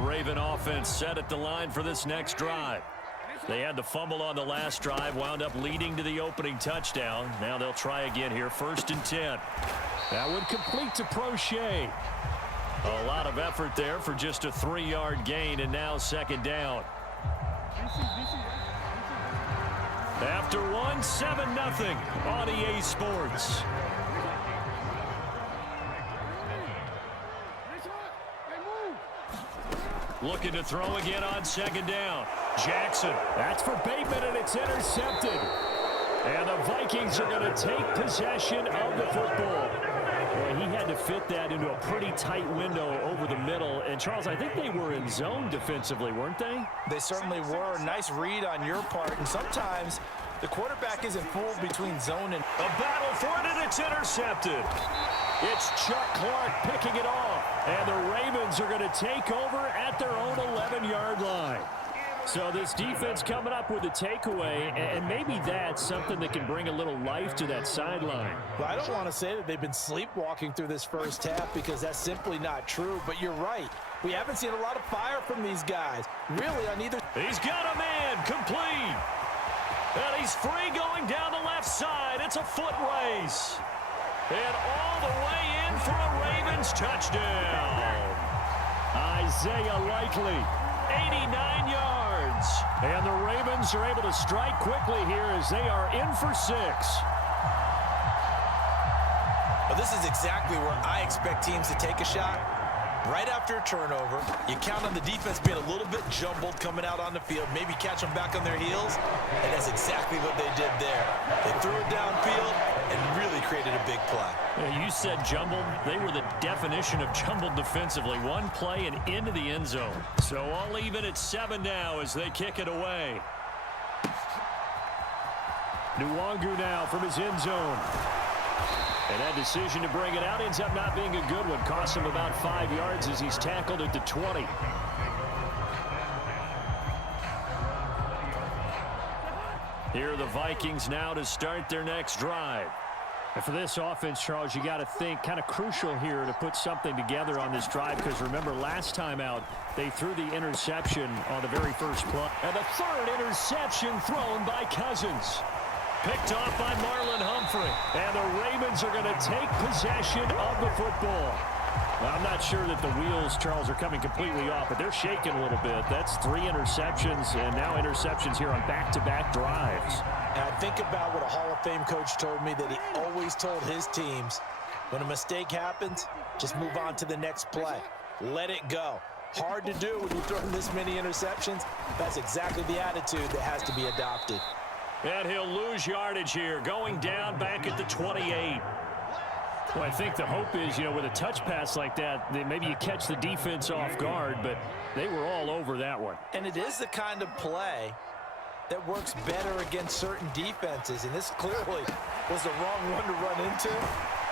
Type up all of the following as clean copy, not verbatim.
Raven offense set at the line for this next drive. They had the fumble on the last drive, wound up leading to the opening touchdown. Now they'll try again here, 1st and 10. That would complete to Prochet. A lot of effort there for just a 3-yard gain, and now 2nd down. After one, 7-0 on EA Sports. Looking to throw again on 2nd down. Jackson. That's for Bateman, and it's intercepted. And the Vikings are going to take possession of the football. Well, he had to fit that into a pretty tight window over the middle. And, Charles, I think they were in zone defensively, weren't they? They certainly were. Nice read on your part. And sometimes the quarterback isn't fooled between zone and... A battle for it, and it's intercepted. It's Chuck Clark picking it off. And the Ravens are going to take over at their own 11-yard line. So this defense coming up with a takeaway, and maybe that's something that can bring a little life to that sideline. Well, I don't want to say that they've been sleepwalking through this first half because that's simply not true, but you're right. We haven't seen a lot of fire from these guys, really, on either. He's got a man, complete. And he's free going down the left side. It's a foot race. And all the way in for a Ravens touchdown. Isaiah Likely, 89 yards. And the Ravens are able to strike quickly here as they are in for 6. Well, this is exactly where I expect teams to take a shot. Right after a turnover, you count on the defense being a little bit jumbled coming out on the field, maybe catch them back on their heels, and that's exactly what they did there. They threw it downfield and really created a big play. Yeah, you said jumbled. They were the definition of jumbled defensively. One play and into the end zone. So all even at 7 now as they kick it away. Nwangu now from his end zone. And that decision to bring it out ends up not being a good one. Costs him about 5 yards as he's tackled at the 20. Here are the Vikings now to start their next drive. And for this offense, Charles, you got to think kind of crucial here to put something together on this drive, because remember last time out they threw the interception on the very first play. And the 3rd interception thrown by Cousins. Picked off by Marlon Humphrey. And the Ravens are going to take possession of the football. Well, I'm not sure that the wheels, Charles, are coming completely off, but they're shaking a little bit. That's 3 interceptions, and now interceptions here on back-to-back drives. And I think about what a Hall of Fame coach told me, that he always told his teams, when a mistake happens, just move on to the next play. Let it go. Hard to do when you throw this many interceptions. That's exactly the attitude that has to be adopted. And he'll lose yardage here, going down back at the 28. Well, I think the hope is, with a touch pass like that maybe you catch the defense off guard, but they were all over that one. And it is the kind of play that works better against certain defenses, and this clearly was the wrong one to run into.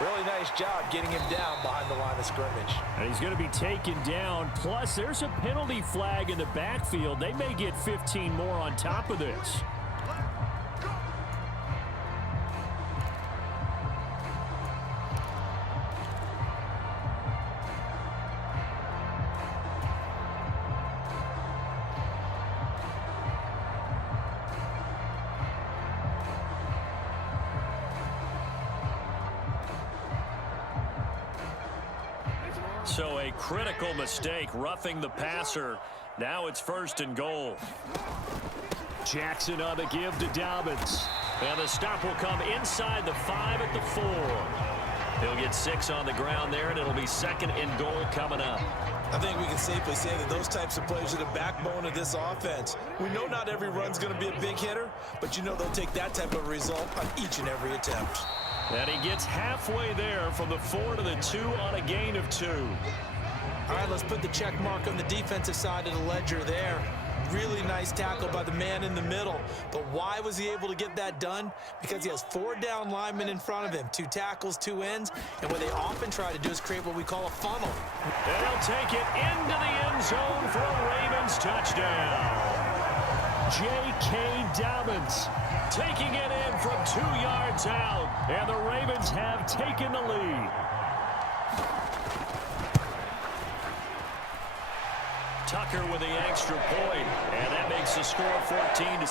Really nice job getting him down behind the line of scrimmage. And he's going to be taken down, plus there's a penalty flag in the backfield. They may get 15 more on top of this. So a critical mistake, roughing the passer. Now it's 1st and goal. Jackson on the give to Dobbins. And the stop will come inside the 5 at the 4. He'll get 6 on the ground there, and it'll be 2nd and goal coming up. I think we can safely say that those types of plays are the backbone of this offense. We know not every run's going to be a big hitter, but they'll take that type of result on each and every attempt. And he gets halfway there from the 4 to the 2 on a gain of 2. All right, let's put the check mark on the defensive side of the ledger there. Really nice tackle by the man in the middle. But why was he able to get that done? Because he has 4 down linemen in front of him, 2 tackles, 2 ends, and what they often try to do is create what we call a funnel. And he'll take it into the end zone for a Ravens touchdown. J.K. Dobbins taking it in from 2 yards out, and the Ravens have taken the lead. Tucker with the extra point, and that makes the score 14-7.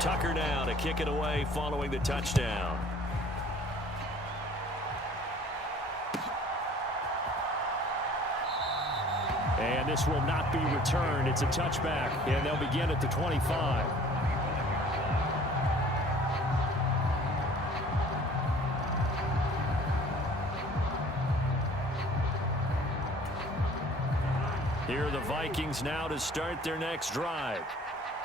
Tucker now to kick it away following the touchdown. And this will not be returned. It's a touchback, and they'll begin at the 25. Here are the Vikings now to start their next drive.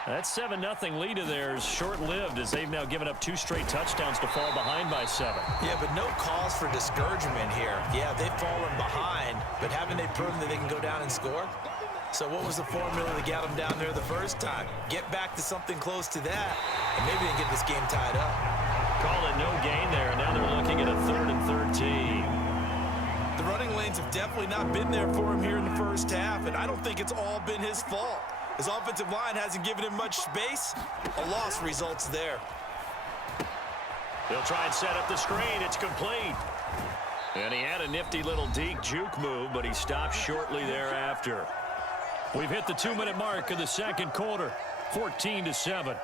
That 7-0 lead of theirs short-lived as they've now given up 2 straight touchdowns to fall behind by 7. Yeah, but no cause for discouragement here. Yeah, they've fallen behind, but haven't they proven that they can go down and score? So what was the formula that got them down there the first time? Get back to something close to that, and maybe they can get this game tied up. Call it no gain there, and now they're looking at a 3rd and 13. The running lanes have definitely not been there for him here in the first half, and I don't think it's all been his fault. His offensive line hasn't given him much space. A loss results there. They'll try and set up the screen. It's complete. And he had a nifty little deke juke move, but he stopped shortly thereafter. We've hit the 2-minute mark of the second quarter, 14-7.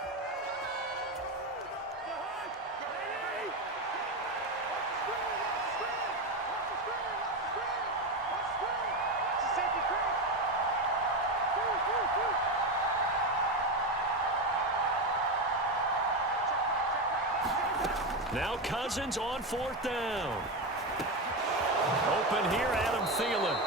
Now Cousins on 4th down. Open here, Adam Thielen.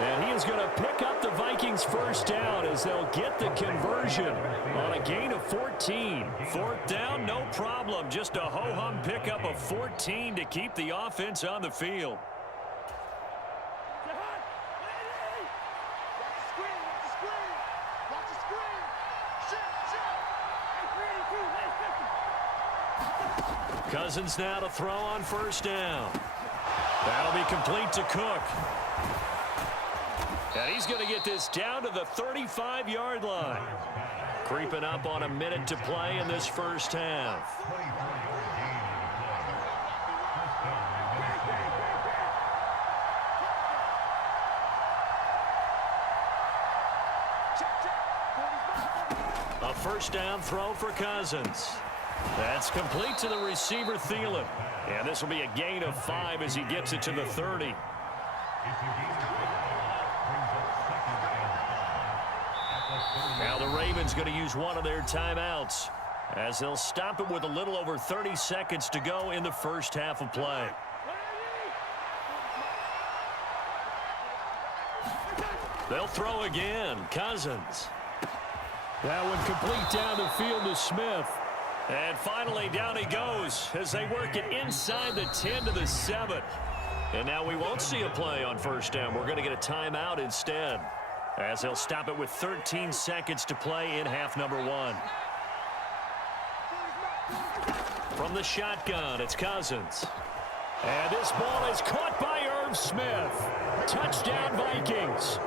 And he is going to pick up the Vikings' first down as they'll get the conversion on a gain of 14. 4th down, no problem. Just a ho-hum pickup of 14 to keep the offense on the field. Cousins now to throw on 1st down. That'll be complete to Cook. And he's going to get this down to the 35-yard line. Creeping up on a minute to play in this first half. A 1st down throw for Cousins. That's complete to the receiver, Thielen. And this will be a gain of 5 as he gets it to the 30. Now the Ravens going to use one of their timeouts as they'll stop it with a little over 30 seconds to go in the first half of play. They'll throw again. Cousins. That one complete down the field to Smith. And finally, down he goes as they work it inside the 10 to the 7. And now we won't see a play on 1st down. We're going to get a timeout instead as they'll stop it with 13 seconds to play in half number 1. From the shotgun, it's Cousins. And this ball is caught by Irv Smith. Touchdown, Vikings.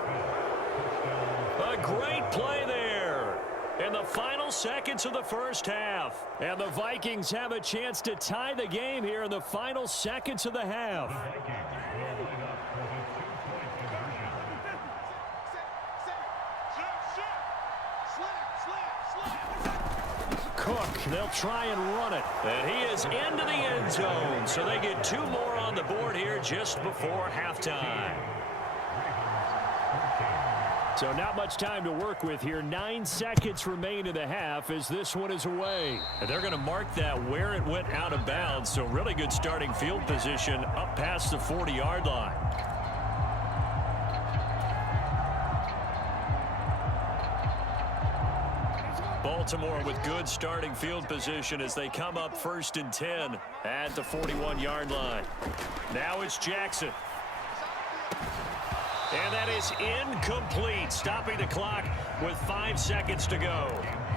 A great play there in the final seconds of the first half. And the Vikings have a chance to tie the game here in the final seconds of the half. Cook, they'll try and run it. And he is into the end zone. So they get 2 more on the board here just before halftime. So not much time to work with here. 9 seconds remain in the half as this one is away. And they're going to mark that where it went out of bounds. So really good starting field position up past the 40-yard line. Baltimore with good starting field position as they come up 1st and 10 at the 41-yard line. Now it's Jackson. And that is incomplete, stopping the clock with 5 seconds to go.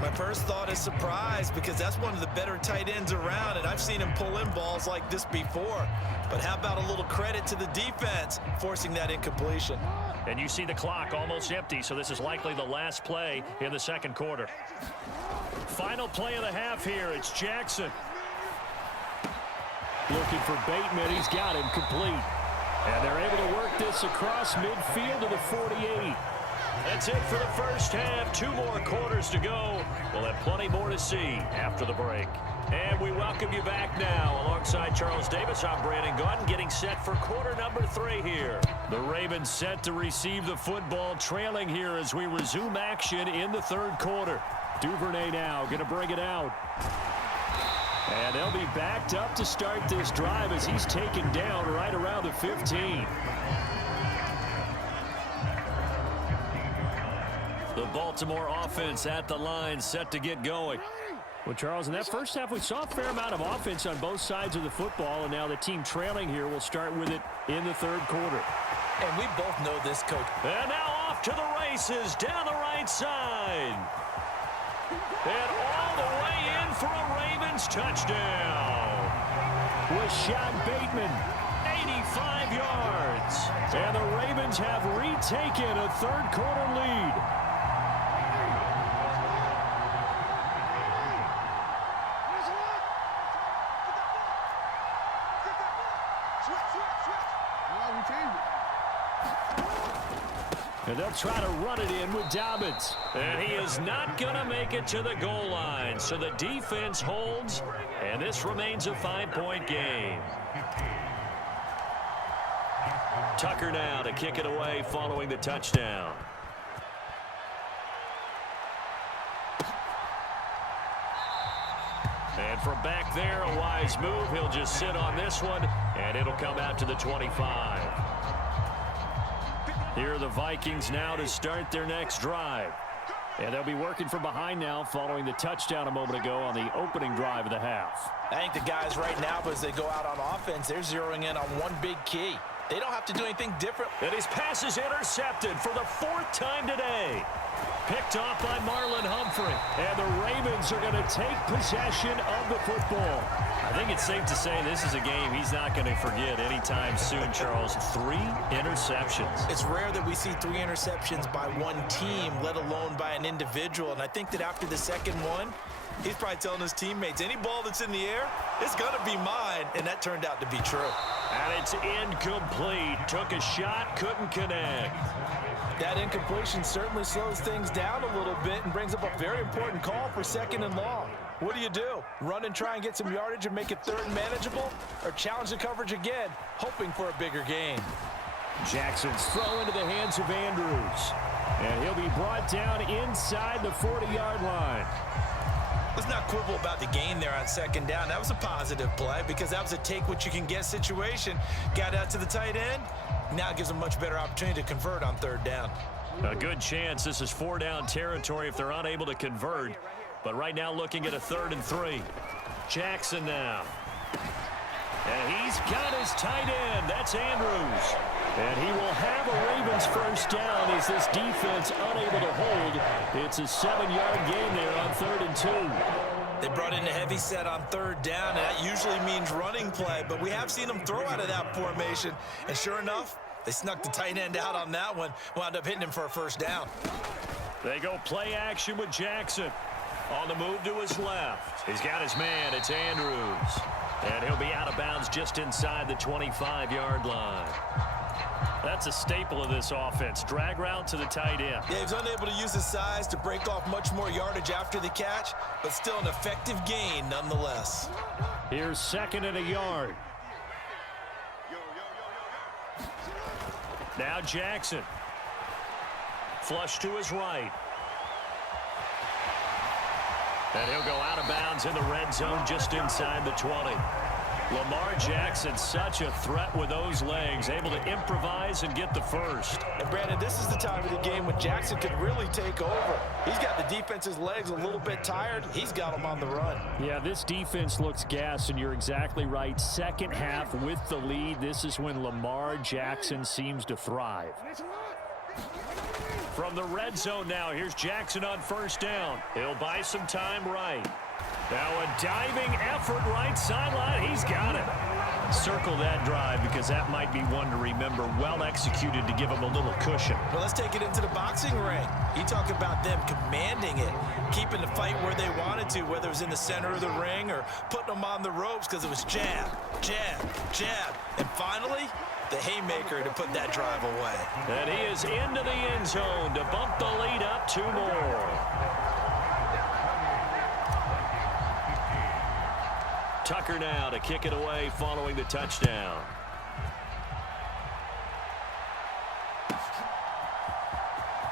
My first thought is surprise because that's one of the better tight ends around, and I've seen him pull in balls like this before. But how about a little credit to the defense forcing that incompletion? And you see the clock almost empty, so this is likely the last play in the second quarter. Final play of the half here. It's Jackson. Looking for Bateman. He's got him complete. And they're able to work this across midfield to the 48. That's it for the first half. 2 more quarters to go. We'll have plenty more to see after the break. And we welcome you back now. Alongside Charles Davis, I'm Brandon Gaudin, getting set for quarter number 3 here. The Ravens set to receive the football, trailing here as we resume action in the third quarter. Duvernay now going to bring it out. And they'll be backed up to start this drive as he's taken down right around the 15. The Baltimore offense at the line, set to get going. Well, Charles, in that first half, we saw a fair amount of offense on both sides of the football, and now the team trailing here will start with it in the third quarter. And we both know this, Coach. And now off to the races down the right side. And all the way in for a Ravens touchdown. With Sean Bateman, 85 yards. And the Ravens have retaken a third quarter lead. And they'll try to run it in with Dobbins. And he is not going to make it to the goal line. So the defense holds, and this remains a 5-point game. Tucker now to kick it away following the touchdown. And from back there, a wise move. He'll just sit on this one, and it'll come out to the 25. Here are the Vikings now to start their next drive. And they'll be working from behind now following the touchdown a moment ago on the opening drive of the half. I think the guys right now, as they go out on offense, they're zeroing in on one big key. They don't have to do anything different. And his pass is intercepted for the 4th time today. Picked off by Marlon Humphrey. And the Ravens are going to take possession of the football. I think it's safe to say this is a game he's not going to forget anytime soon, Charles. 3 interceptions. It's rare that we see 3 interceptions by one team, let alone by an individual. And I think that after the second one, he's probably telling his teammates, any ball that's in the air, it's going to be mine. And that turned out to be true. And it's incomplete. Took a shot, couldn't connect. That incompletion certainly slows things down a little bit and brings up a very important call for 2nd and long. What do? Run and try and get some yardage and make it 3rd and manageable? Or challenge the coverage again, hoping for a bigger gain? Jackson's throw into the hands of Andrews. And he'll be brought down inside the 40-yard line. Let's not quibble about the gain there on 2nd down. That was a positive play because that was a take-what-you-can-get situation. Got out to the tight end. Now it gives them much better opportunity to convert on 3rd down. A good chance this is 4-down territory if they're unable to convert. But right now looking at a 3rd and 3. Jackson now. And he's got his tight end. That's Andrews. And he will have a Ravens first down as this defense unable to hold. It's a 7-yard gain there on 3rd and 2. They brought in a heavy set on 3rd down, and that usually means running play. But we have seen them throw out of that formation. And sure enough, they snuck the tight end out on that one. Wound up hitting him for a first down. They go play action with Jackson. On the move to his left. He's got his man. It's Andrews. And he'll be out of bounds just inside the 25-yard line. That's a staple of this offense. Drag route to the tight end. Yeah, he was unable to use his size to break off much more yardage after the catch, but still an effective gain nonetheless. Here's 2nd and a yard. Now Jackson. Flush to his right. And he'll go out of bounds in the red zone just inside the 20. Lamar Jackson, such a threat with those legs, able to improvise and get the first. And Brandon, this is the time of the game when Jackson could really take over. He's got the defense's legs a little bit tired. He's got them on the run. Yeah, this defense looks gassed, and you're exactly right. Second half with the lead, this is when Lamar Jackson seems to thrive. From the red zone now, here's Jackson on first down. He'll buy some time right. Now a diving effort right sideline. He's got it. Circle that drive because that might be one to remember. Well executed to give him a little cushion. Well, let's take it into the boxing ring. You talk about them commanding it, keeping the fight where they wanted to, whether it was in the center of the ring or putting them on the ropes because it was jab, jab, jab. And finally, the haymaker to put that drive away. And he is into the end zone to bump the lead up 2 more. Tucker now to kick it away following the touchdown.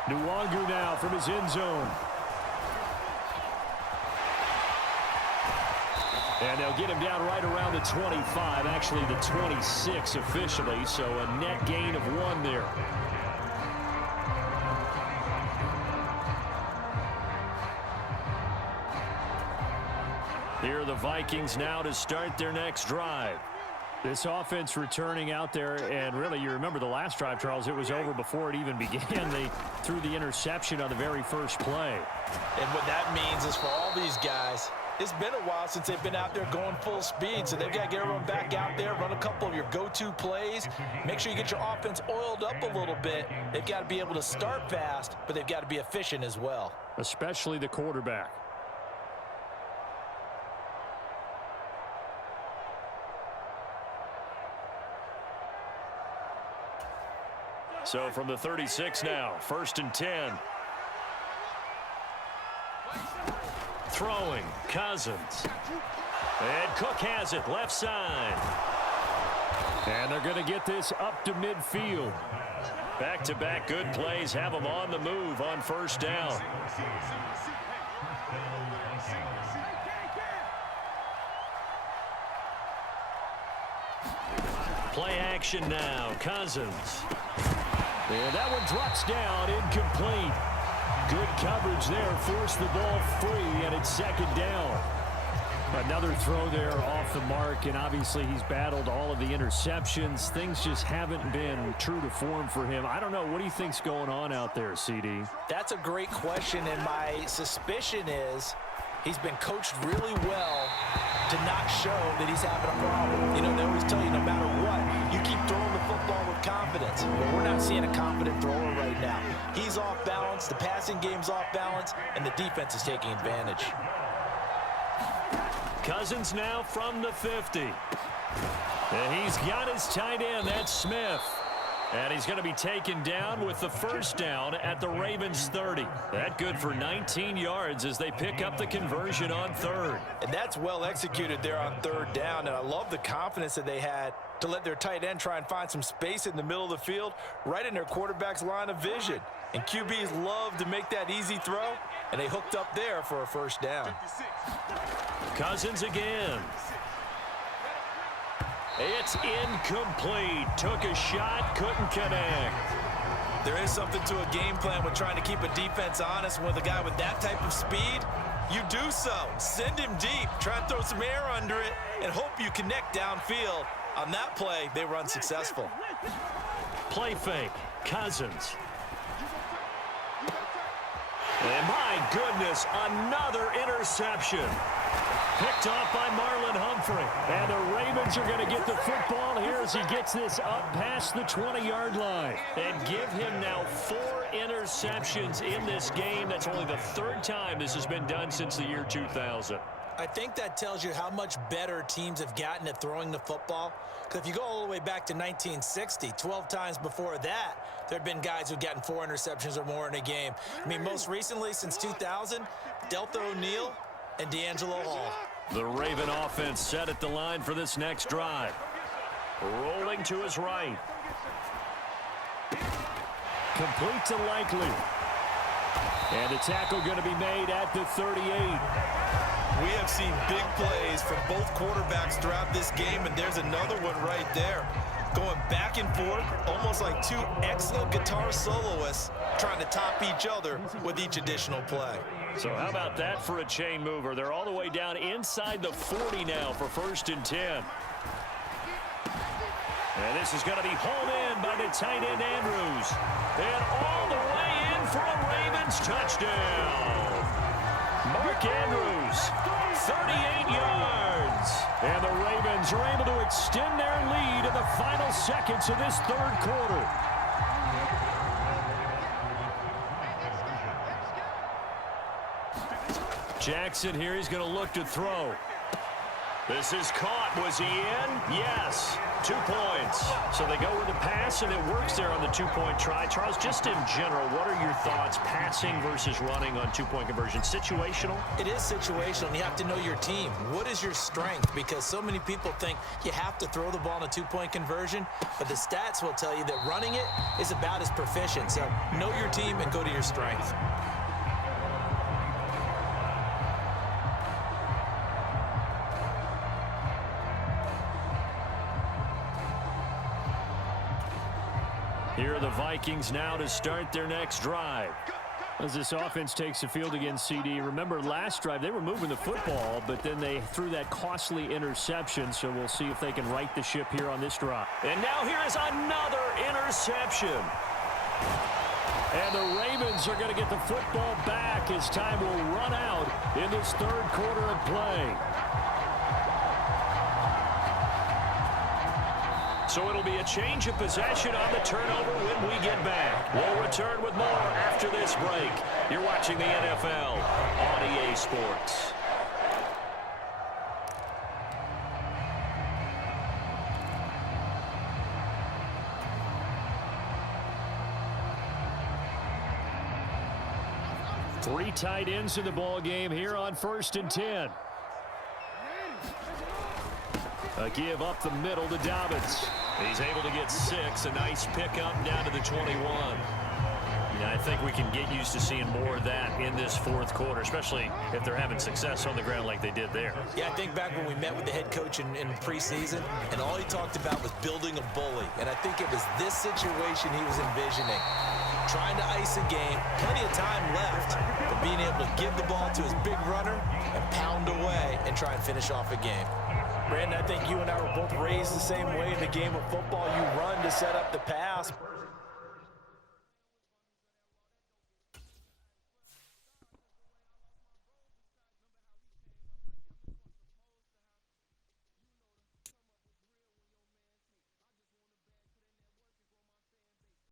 Nwangu now from his end zone. And they'll get him down right around the 25, actually the 26 officially, so a net gain of 1 there. Here are the Vikings now to start their next drive. This offense returning out there, and really, you remember the last drive, Charles, it was over before it even began. They threw the interception on the very first play. And what that means is for all these guys, it's been a while since they've been out there going full speed, so they've got to get everyone back out there, run a couple of your go-to plays, make sure you get your offense oiled up a little bit. They've got to be able to start fast, but they've got to be efficient as well. Especially the quarterback. So from the 36 now, 1st and 10. Throwing, Cousins. And Cook has it, left side. And they're going to get this up to midfield. Back-to-back good plays have them on the move on first down. Play action now, Cousins. And that one drops down, incomplete. Good coverage there, forced the ball free, and it's 2nd down. Another throw there off the mark, and obviously he's battled all of the interceptions. Things just haven't been true to form for him. I don't know, what do you think's going on out there, CD? That's a great question, and my suspicion is he's been coached really well to not show that he's having a problem. You know, they always tell you no matter what, you keep throwing the football with confidence. But we're not seeing a confident thrower right now. He's off balance, the passing game's off balance, and the defense is taking advantage. Cousins now from the 50. And he's got his tight end, that's Smith. And he's going to be taken down with the first down at the Ravens' 30. That good for 19 yards as they pick up the conversion on 3rd. And that's well executed there on 3rd down. And I love the confidence that they had to let their tight end try and find some space in the middle of the field, right in their quarterback's line of vision. And QBs love to make that easy throw, and they hooked up there for a first down. Cousins again. It's incomplete. Took a shot, couldn't connect. There is something to a game plan with trying to keep a defense honest. With a guy with that type of speed, you do so. Send him deep. Try and throw some air under it and hope you connect downfield. On that play, they were unsuccessful. Play fake. Cousins. And my goodness, another interception. Picked off by Marlon Humphrey. And the Ravens are going to get the football here as he gets this up past the 20-yard line. And give him now 4 interceptions in this game. That's only the 3rd time this has been done since the year 2000. I think that tells you how much better teams have gotten at throwing the football. Because if you go all the way back to 1960, 12 times before that, there had been guys who've gotten 4 interceptions or more in a game. I mean, most recently, since 2000, Delta O'Neal and D'Angelo Hall. The Raven offense set at the line for this next drive. Rolling to his right. Complete to Likely. And the tackle going to be made at the 38. We have seen big plays from both quarterbacks throughout this game, and there's another one right there. Going back and forth, almost like two excellent guitar soloists trying to top each other with each additional play. So how about that for a chain mover? They're all the way down inside the 40 now for 1st and 10. And this is going to be hauled in by the tight end Andrews. And all the way in for a Ravens touchdown. Mark Andrews, 38 yards. And the Ravens are able to extend their lead in the final seconds of this 3rd quarter. Jackson here, he's going to look to throw. This is caught. Was he in? Yes. 2 points. So they go with the pass, and it works there on the 2-point try. Charles, just in general, what are your thoughts passing versus running on 2-point conversion? Situational? It is situational, and you have to know your team. What is your strength? Because so many people think you have to throw the ball in a 2-point conversion, but the stats will tell you that running it is about as proficient. So know your team and go to your strength. Here are the Vikings now to start their next drive. As this offense takes the field against CD, remember last drive they were moving the football, but then they threw that costly interception, so we'll see if they can right the ship here on this drive. And now here is another interception. And the Ravens are going to get the football back as time will run out in this 3rd quarter of play. So it'll be a change of possession on the turnover when we get back. We'll return with more after this break. You're watching the NFL on EA Sports. Three tight ends in the ball game here on 1st and 10. A give up the middle to Dobbins. He's able to get 6. A nice pickup down to the 21. Yeah, I think we can get used to seeing more of that in this 4th quarter, especially if they're having success on the ground like they did there. Yeah, I think back when we met with the head coach in preseason, and all he talked about was building a bully. And I think it was this situation he was envisioning. Trying to ice a game, plenty of time left, but being able to give the ball to his big runner and pound away and try and finish off a game. Brandon, I think you and I were both raised the same way in the game of football. You run to set up the pass.